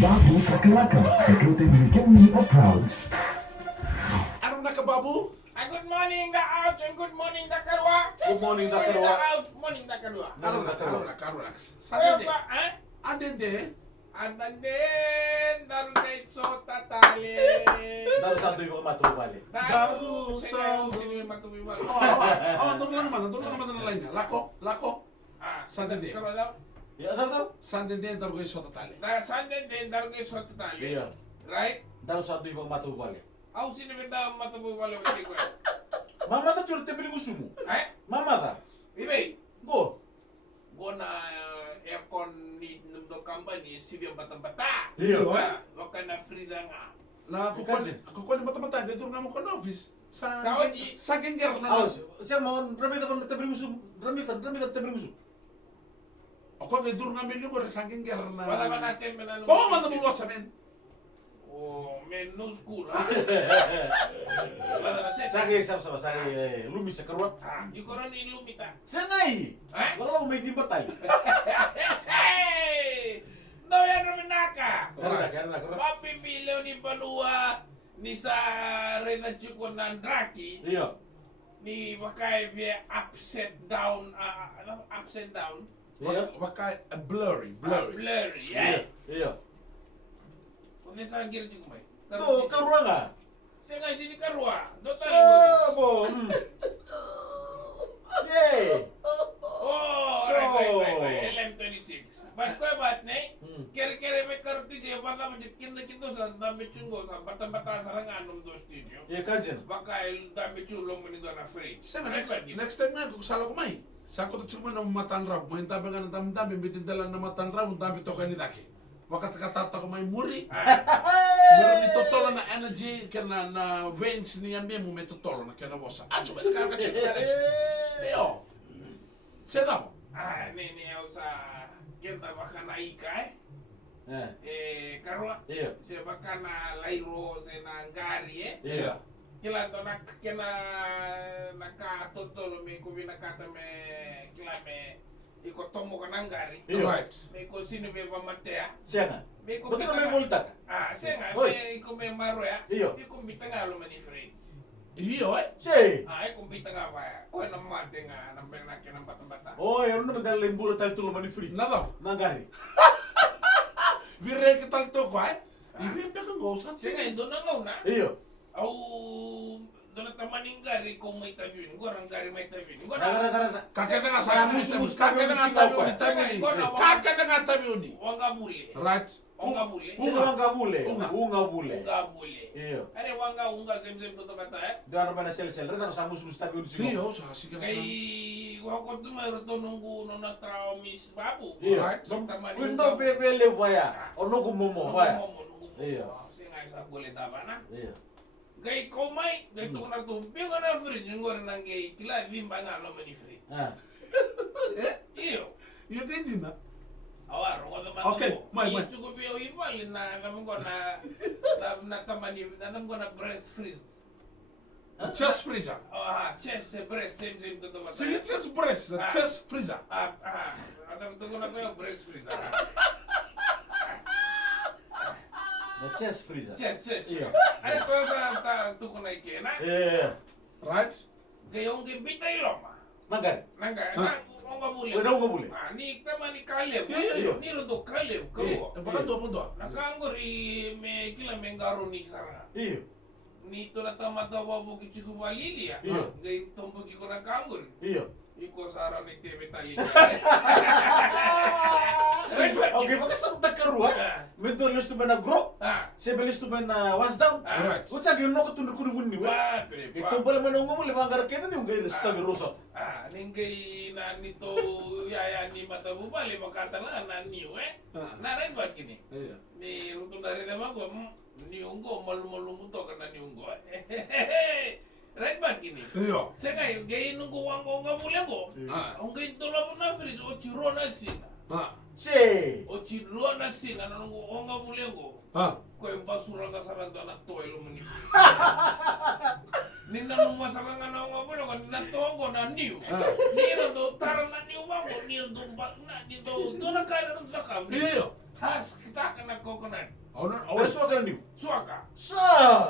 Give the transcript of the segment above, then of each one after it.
Babu Kakalaka, recruited Weekend of Crowds. Anong nakababu? Good morning, the out, and good morning, the karwa. Good morning, the karwa. Out, morning, the karwa. Karunak. Sadede. Eh? Adede. Daru kay sota tali. Daru santo yung matubali. Daru sa sa- sini matubibal. Turun lang naman na lain niya. Lako. Sadede. Karwa daw. Ya, daru. Sadede, daru kayo sa tatali. Sunday din daru kay sota tali. Iya. Right? Daru santo yung matubali. Au sini benda matubibal wala ko. Mama ta churte pili gusumu. Eh? Mama ta. Ibe. Go. Gona aircon ni ndo company sibyo bata-bata. Iya. Waka na freezer nga. Na Kansi. kukuha ni mata-mata, dito nga mo ko na office. Sa Oji. Sa Ginger na Awas, siya mo rami ta pang tabring gusum. Rami ta tabring gusum. Ako nga dito nga milyon sa Ginger na. Wala ba natin mananong? Oo, man mo sa men. Oh, men no school. Wala na set. Sagi sama sagi lumi sa karwat. Yung koron ni Lumita. Siya ngai. Eh? Wala may timbatay. Hey! No yan naman naka. Karena. Papipilaw ni Banua ni sa Rena Chuko Nandraki Iya. ni Wakay via upside down upside down Iya. Baka blurry. blurry eh. Iya. Kung sa gil Chuko may. Tuh, karwa nga. Siya nga sini karwa. Do tali mo. Sabo. Yay. Oh, So- right. LM26. But ko bat ne? Kere me kartu je bata mo kin na kito sa dami chungo sa bata sarang anom do studio. Iya kansin. Baka dami chulong mo ni do na fridge. Sa next time nga, kung sala ko may. Sa ko to na matanrab. Mo hintabi nga ng dami-dami, bitin dala na matanrab, ang dami to kanitaki. Wakata ko may muri. Meron ni totolo na energy, kaya na veins niya mo may totolo na kinabosa. Acho ba nakakachip na rin? Eyo. Seda mo. Ni sa kenta baka na ika karwa. Iya. Se baka na lairo se na ngari Iya. Kila do na kena naka totolo me ko binakata me kila me iko tomo ka nangari. Iya. Right. Me ko sino be pamatea. Siya nga. Me ko Betul may volta ka. senga Hoy. me iko me maro ya. Iyo. Iko bitanga lo mani friends. Iyo eh. Si. Iko bitanga ba. Ko na mate nga nambe na kinang batang-bata. Oh, ano naman dahil limbura tayo tulong mani fridge. Nada. Nangari. Vire kita to ko eh. Ibi pa kang gosan. Senga indo na ngaw na. Iyo. Au do na tamaning gari kung may tabiun. Gorang gari may tabiun. Nagara. Kakek nga sa Musus-mus kakek nga tabi uni tabi ni. Senga, Kakek nga tabi uni. Wanga bule. Right. Wanga bule. Sino ang kabule? Unga. Unga bule. Wanga bule. Iyo. Are wanga sem toto kata Doon naman na sel-sel. Rita ko sa musus tabi ulit siguro. Iyo sa sige na. Kay wako tumero to nunggu no na trao Miss Babu. Iyo. Right. Kundo bebele waya. Ono kumomo waya. Iya. Senga sa bule tabana. Iyo. Gay komai, gay to na to bingo na free ngor nang gay kila vimba nga lo mani free. Ah. Iyo. Iyo din na. Awar, wala man. Okay, may. Ito ko biyo ibal na kami ko na tamani na tam ko na breast freeze. Chest freezer. Chest breast same to the Sige chest breast, chest freezer. Adam to ko na ko breast freeze. Na chest freezer. Chest. Iyo. Are to sa to ko na ikena. Iya. Right? Gayong gibitay loma. Nangari. Nanga onga bule. Wala unga bule. Ni tamani kaleb. Iyo. Ni ro do kaleb ko. Baka do po do. Nakangori me kila mengaro ni sara. Iyo. Ni to na tamata babu kichuku balilia. Iyo. Gay tombo ki ko na kangori. Iyo. Iko sara ni tebe tali. Okay, baka sa takarua. Mento listu na gro. Sebe listu na once down. Right. Utsa gino ko tundu kuno bunni wa. Ito pala man ngomong le bangar kene ni ngai resta bi rosa. Ninggay na nito yaya ni matabu bali makata na niu Na rin ba kini? Iya. Ni ruto na rin naman ko niunggo malu-malu mo to kana niunggo. Right ba kini? Iyo. Saka yung gay nung guwang nga muli ko. Ang gay tulad na fridge o chiro na sina. Si. O chiro na sina nung guwang nga muli ko. Ko yung basura nga saranda na toilo mo ni. Nina nung masarang nga na nga muli ko na togo na niu. Nino do tara na niu ba ko niu do ba na niu do na kaya nung sakam. Iyo. Has kita kena coconut. Pero suaka niyo. Suaka. Sa!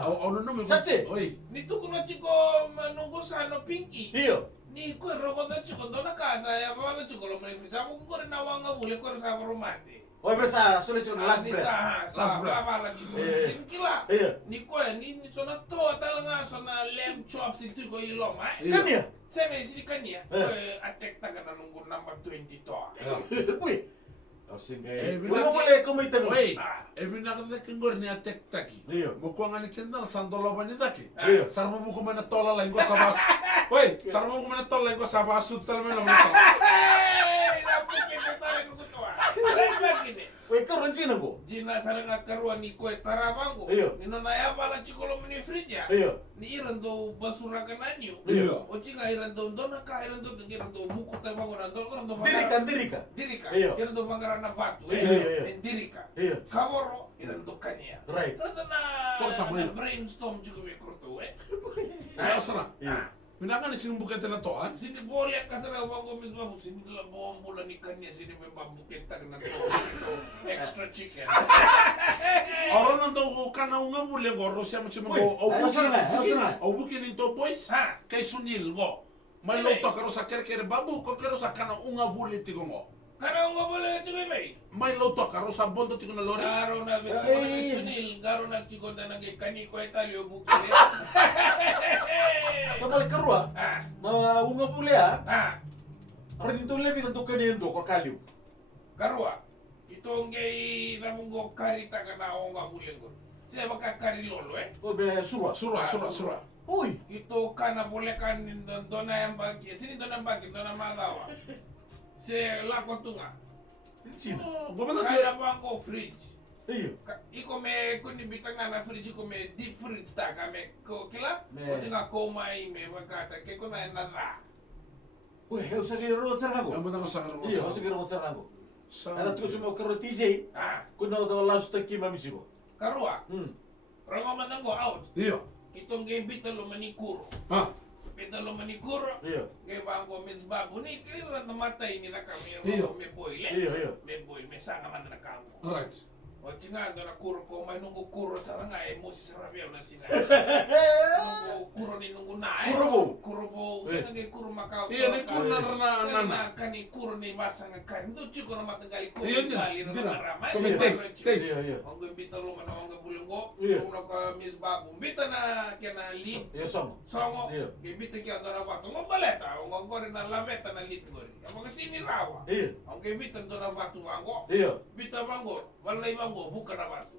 no, Sache? Oi. Ni tu kuna chiko manungo sano pinky. Iyo. Ni ko rogo da chiko dona casa ya bala chiko lo mani frisa ko ko na wanga bule ko sa romate. Oy, besa, solution last breath. Last breath. Bala chiko sinkila. Iya. Ni ko ni sona to talanga sona lamb chops itu ko iloma. Kanya? Sema isi kania. Atek taga na nunggu number 20 to. Uy. O sige. Uy, Uy, wala kumita mo. Oi. Every nakata kengor ni atek taki. Iyo. Mukuanga ni kendal sandolo ba ni taki. Iyo. Sarmo mo kumana tola lang ko sa bas. Oi, sarmo mo kumana tola lang ko sa bas talme no mo. Hey, napu kita tahu nunggu to. Lagi ni. Uy, karon sino ko? Jina sarang akarua ni koe tarabango. Iyo. Ni nona ya bala chikolo mini fridge ya. Iyo. Ni irando basura kananyo. Iyo. O chinga irando dona ka irando irando buku tabango irando Dirika. Dirika. Iyo. Irando bangarana batu. Iyo. Dirika. Iyo. Kaworo irando kania. Right. Rata Kok sama na iyo? brainstorm juga me kurto Ayo sana. Iya. Minanga ni sing bukete na to an. Sini boleh kasara bango mis babu sini la bom bulan ikan ya sini memang buket tak na to. Extra chicken. Oro nando ko kana unga bule go Russia mo chimo Uy, go. ayaw sana. Au buki ni to boys. Ha. Kay sunil go. May loto karo sa kerker babu ko karo sa kana unga bule ti go mo. Karena nggak boleh juga bay. May loto karo sa bondo ti ko na lori. Garo na Ay. sunil, garo na chikonda na kani ko italio buki. Kamali karua. Ah, Na unga pule ah. ah, Rin to lebi tanto kanendo ko kaliw. karua. Ito ngay namungo karita ka na ako nga muling ko. Sila makakari lolo O be surwa. Sura. Uy. Ito ka na boleh kan dona yang bagi. Sini dona bagi, dona magawa. Si lako tunga. Sino? Gumana si Kaya bang ko fridge. Iyo. Iko me kuni bitang na fridge ko me deep fridge ta ka me ko kila. Me. O tinga ko mai me wakata ke ko na nada. Uy, eu sa giro sa Ang ngago. mga ko sa karo. Iyo, sa giro sa ngago. Sa Ada tu cuma karo TJ. Ah, Kuno to last taki mamichigo. karua. Hmm. Rongo man go out. Iyo. Kitong game bitalo manikuro. Ha. Bitalo manikuro. Iyo. Ngay bangko Miss Babu ni kira na namatay ni na kami Iyo. me boy le. Iyo. Me boy me sanga man na kamo. Right. O chingando na kuro ko may nungu kuro sa nga emosi sa rabia na sina. Nungu kuro ni nungu na Kuro bo. Sa ngay kuro makao. Iya ni kuro na nana. Kani kuro ni basa nga kani. Ito chiko na matanggali kuro. Iya, Gali na dina. marama. Kumi taste. Iyo. Ang imbita lo man ang bulungo. Iya. Kung ka Miss Babu. Imbita na kaya na lead. Iyo somo. Songo, Iya. gibita kaya na wato mo baleta, ang gore na lameta na litgori. Ang mga sinirawa. Iyo. Ang gibita do na wato wango. Iyo. Bita bango, walay bango buka na wato.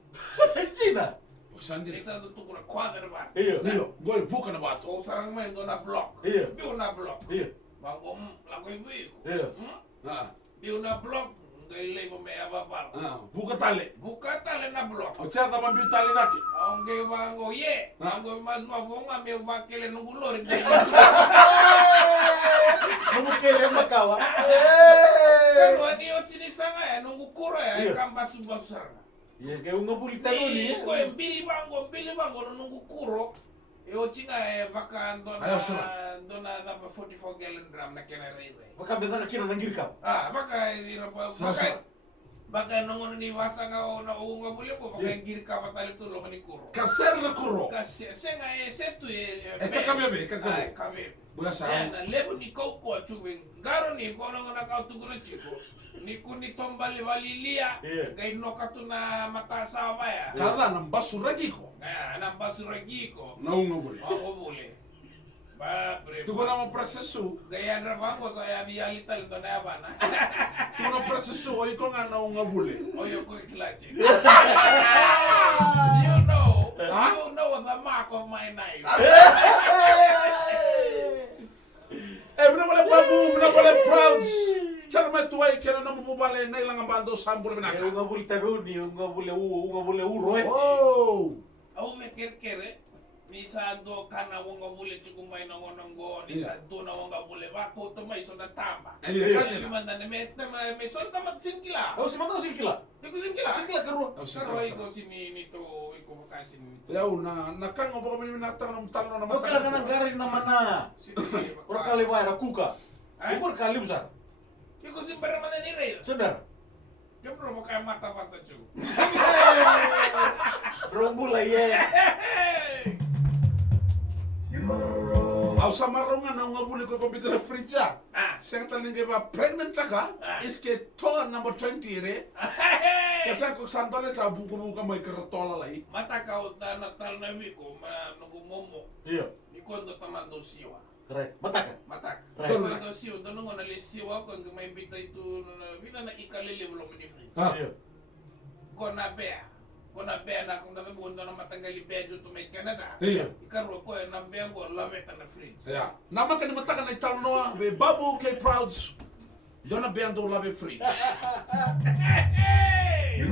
Sina. Sandiri. Isa do tukura kwa na wato. Iyo. Iyo. Goy buka na bato. O sarang may do na block. Iya. Biu na block. Iyo. Bango lakoy biu. Iya. Ha. Biu na block, ngaylay mo may ababal. Ha. Buka tali. Buka tali na block. O cha ta mambi tali daki. Ang gay bango ye. Bango mas mabonga may bakile nung gulor. Namukele makawa. Pero ani o sinisanga ya nung kuro ya Iya. kamba subasar. Iya, kaya unga bulita ni. Ko mbili bango nung kuro. E o chinga e baka Ayaw sila. dona da 44 gallon drum na kena rebe. Maka beta ka kino nangir ka. Baka ira pa Sasa. baka nung ni wasa nga o na unga bule ko baka gir ka matali tulo mani kuro. Kaser na kuro. Kasi senga e setu e. Kakabebe. Kami. Buka sa. Na lebo ni kau ko chubing garo ni ko nang na kau tugura chiko. Ni kuni tombali walilia. Iya. Kay no katuna mata sawa ya. Kada nang basuragi ko. Kaya nang basuragi ko. Naunga bule. Ako bule. Ba pre. Tuko na mo proseso. Gaya na bango saya bialita lindo na yabana. Tuko na proseso o iko nga naunga bule. Oyo ko iklachi. You know the mark of my knife. Mina wala babu, mina wala prouds. Chana mai tuai kena na mububale na ilang bando sambul Eh, binaka. unga bulita ni unga bule uro eh. Oh. Au me kerkere. Ni sa do kana wonga bule chukumai na ngonongo. Ni sa do na wonga bule bako to mai so na tamba. Iya, kan, Ni ya. manda ne me so tama singkila. Oh, si mangko sikila. Iku singkila. Sikila karo. Karo iko sini ni to iko bakasin ni to. Yau na nakanga baka mimi natang ng talo na Oh, kailangan ng garin na mana. Sini. Ora kali ba na kuka. Eh? Umur kali besar. Iko simbara mana ni rei. Saudara. Kembro mo kaya mata-mata cu. Rombula yan. Au samaronga na ngabuli ko computer fridge. Seng taling ke ba pregnant taka iske to number 20 re. Kasi ko sandole ta buku-buku mai kertola lai. Mata kau tanah talna wiko nunggu momo. Iya. Ikondo tamando siwa. Keren. Mata ka? Matak. Right. Ikondo siwa nungu na lesiwa ko ng maimbita itu vita na ikalili belum ni free. Iya. Kona bea. Kona bea na kung natabundo na matanggali bea dito may Canada. Iya. Ikaro ko na bea ko lameta na fridge. Ya. Nama kan matakan na italo noa be Babu K Prouds. Dona beando lave free. Hey!